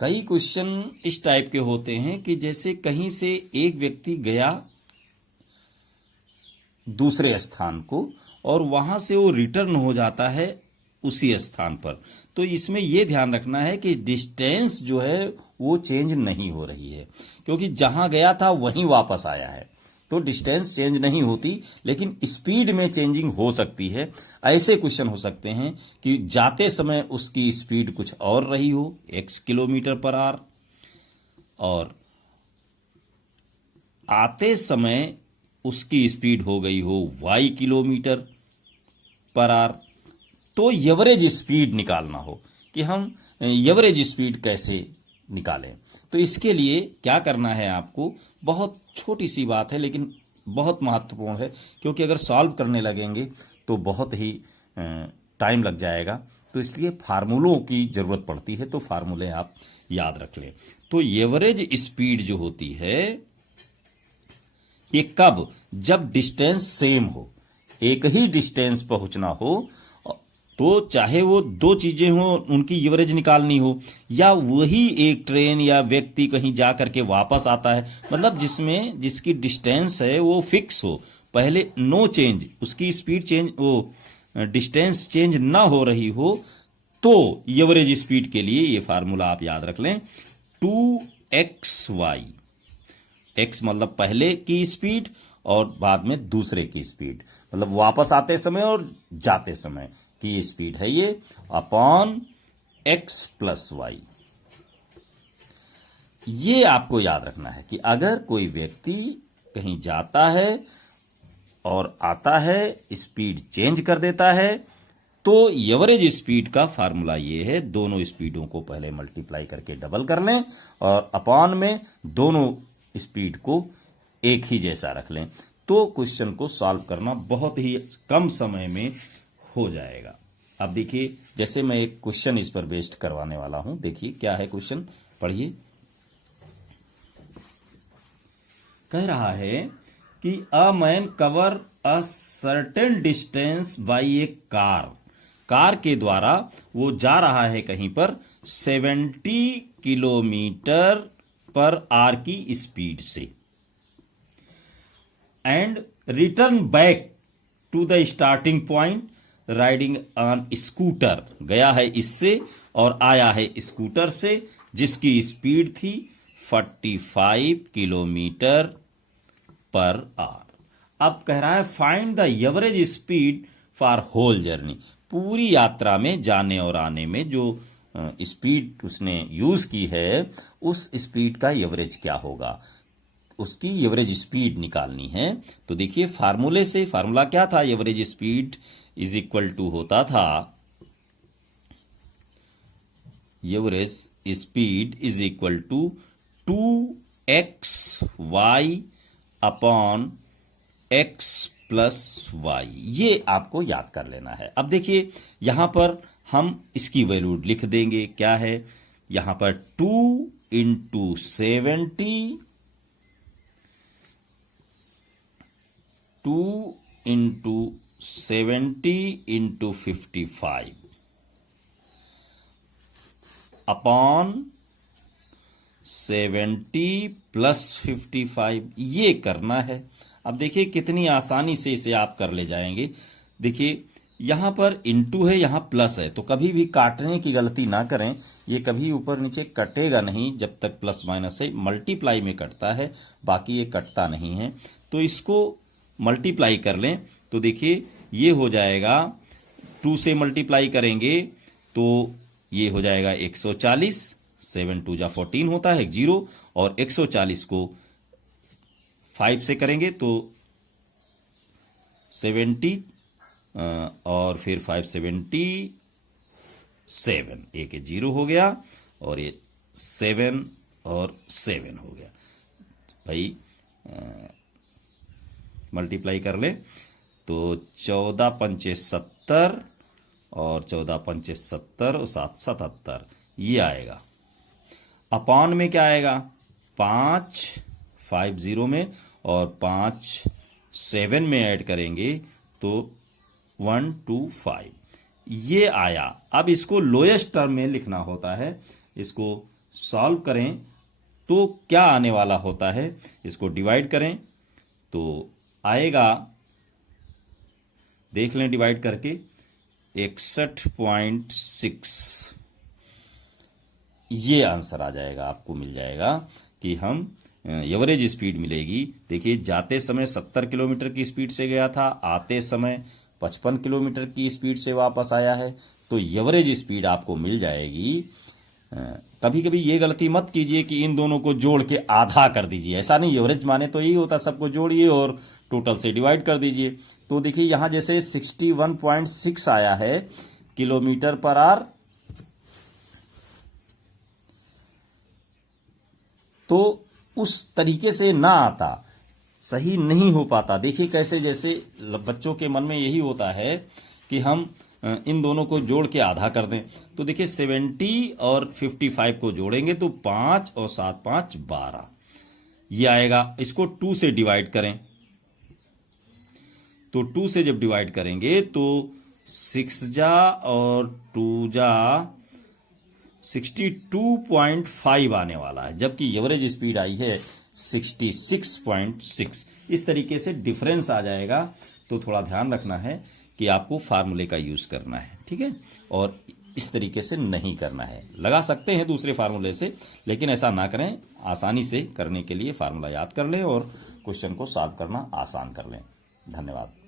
कई क्वेश्चन इस टाइप के होते हैं कि जैसे कहीं से एक व्यक्ति गया दूसरे स्थान को और वहां से वो रिटर्न हो जाता है उसी स्थान पर। तो इसमें यह ध्यान रखना है कि डिस्टेंस जो है वो चेंज नहीं हो रही है, क्योंकि जहां गया था वहीं वापस आया है, तो डिस्टेंस चेंज नहीं होती, लेकिन स्पीड में चेंजिंग हो सकती है। ऐसे क्वेश्चन हो सकते हैं कि जाते समय उसकी स्पीड कुछ और रही हो, x किलोमीटर पर आवर, और आते समय उसकी स्पीड हो गई हो y किलोमीटर पर आवर। तो एवरेज स्पीड निकालना हो कि हम एवरेज स्पीड कैसे निकालें, तो इसके लिए क्या करना है आपको, बहुत छोटी सी बात है लेकिन बहुत महत्वपूर्ण है, क्योंकि अगर सॉल्व करने लगेंगे तो बहुत ही टाइम लग जाएगा, तो इसलिए फार्मूलों की जरूरत पड़ती है। तो फार्मूले आप याद रख लें। तो एवरेज स्पीड जो होती है ये कब, जब डिस्टेंस सेम हो, एक ही डिस्टेंस पहुंचना हो, तो चाहे वो दो चीजें हो उनकी एवरेज निकालनी हो, या वही एक ट्रेन या व्यक्ति कहीं जा करके वापस आता है, मतलब जिसकी डिस्टेंस है वो फिक्स हो, पहले नो चेंज, उसकी स्पीड चेंज, वो डिस्टेंस चेंज ना हो रही हो, तो एवरेज स्पीड के लिए ये फार्मूला आप याद रख लें, 2xy। x मतलब पहले की स्पीड और बाद में दूसरे की स्पीड, मतलब वापस आते समय और जाते समय की स्पीड है ये, अपॉन x प्लस वाई। ये आपको याद रखना है कि अगर कोई व्यक्ति कहीं जाता है और आता है, स्पीड चेंज कर देता है, तो एवरेज स्पीड का फार्मूला ये है, दोनों स्पीडों को पहले मल्टीप्लाई करके डबल कर लें और अपॉन में दोनों स्पीड को एक ही जैसा रख लें, तो क्वेश्चन को सॉल्व करना बहुत ही कम समय में हो जाएगा। अब देखिए, जैसे मैं एक क्वेश्चन इस पर बेस्ड करवाने वाला हूं, देखिए क्या है क्वेश्चन, पढ़िए। कह रहा है कि a man cover a certain distance by A car, car के द्वारा वो जा रहा है कहीं पर 70 किलोमीटर पर आवर की स्पीड से, and return back to the starting point riding on scooter, गया है इससे और आया है स्कूटर से, जिसकी स्पीड थी 45 किलोमीटर पर आवर। अब कह रहा है find the average speed for whole journey, पूरी यात्रा में जाने और आने में जो स्पीड उसने यूज की है, उस स्पीड का एवरेज क्या होगा, उसकी एवरेज स्पीड निकालनी है। तो देखिए फार्मूले से, फार्मूला क्या था, average speed is equal to होता था, average speed is equal to 2xy upon x plus y. ये आपको याद कर लेना है। अब देखिए यहां पर हम इसकी वैल्यू लिख देंगे, क्या है यहां पर 2 into 70, 2 into 70 into 55 upon 70 plus 55, ये करना है। अब देखिए कितनी आसानी से इसे आप कर ले जाएंगे। देखिए यहां पर इंटू है, यहां प्लस है, तो कभी भी काटने की गलती ना करें, ये कभी ऊपर नीचे कटेगा नहीं जब तक प्लस माइनस है, मल्टीप्लाई में कटता है, बाकी ये कटता नहीं है। तो इसको मल्टीप्लाई कर लें, तो देखिए ये हो जाएगा, 2 से मल्टीप्लाई करेंगे तो ये हो जाएगा 140, 7 2 जा 14 होता है 0, और 140 को 5 से करेंगे तो 70 और फिर 577, एक 0 हो गया और ये 7 और 7 हो गया। भाई मल्टीप्लाई कर ले तो 14 पंचे 70 और 14 पंचे 70 और 7 77, ये आएगा। अपॉन में क्या आएगा, 5 50 में और 5 7 में ऐड करेंगे तो 125, ये आया। अब इसको लोएस्ट टर्म में लिखना होता है, इसको सॉल्व करें तो क्या आने वाला होता है, इसको डिवाइड करें तो आएगा, देख लें डिवाइड करके, 61.6। ये आंसर आ जाएगा, आपको मिल जाएगा कि हम एवरेज स्पीड मिलेगी। देखिए जाते समय 70 किलोमीटर की स्पीड से गया था, आते समय 55 किलोमीटर की स्पीड से वापस आया है, तो एवरेज स्पीड आपको मिल जाएगी। कभी कभी ये गलती मत कीजिए कि इन दोनों को जोड़ के आधा कर दीजिए, ऐसा नहीं, एवरेज माने तो यही होता, सबको जोड़िए और टोटल से डिवाइड कर दीजिए। तो देखिए यहां जैसे 61.6 आया है किलोमीटर पर आवर, तो उस तरीके से ना आता, सही नहीं हो पाता। देखिए कैसे, जैसे बच्चों के मन में यही होता है कि हम इन दोनों को जोड़ के आधा कर दें। तो देखिए 70 और 55 को जोड़ेंगे तो 5 और 7 5 12 ये आएगा। इसको 2 से डिवाइड करें तो 2 से जब डिवाइड करेंगे तो 6 जा और 2 जा 62.5 आने वाला है, जबकि एवरेज स्पीड आई है 66.6। इस तरीके से डिफरेंस आ जाएगा। तो थोड़ा ध्यान रखना है कि आपको फार्मूले का यूज करना है, ठीक है, और इस तरीके से नहीं करना है। लगा सकते हैं दूसरे फार्मूले से, लेकिन ऐसा ना करें। आसानी से करने के लिए फार्मूला याद कर लें और क्वेश्चन को सॉल्व करना आसान कर लें। धन्यवाद।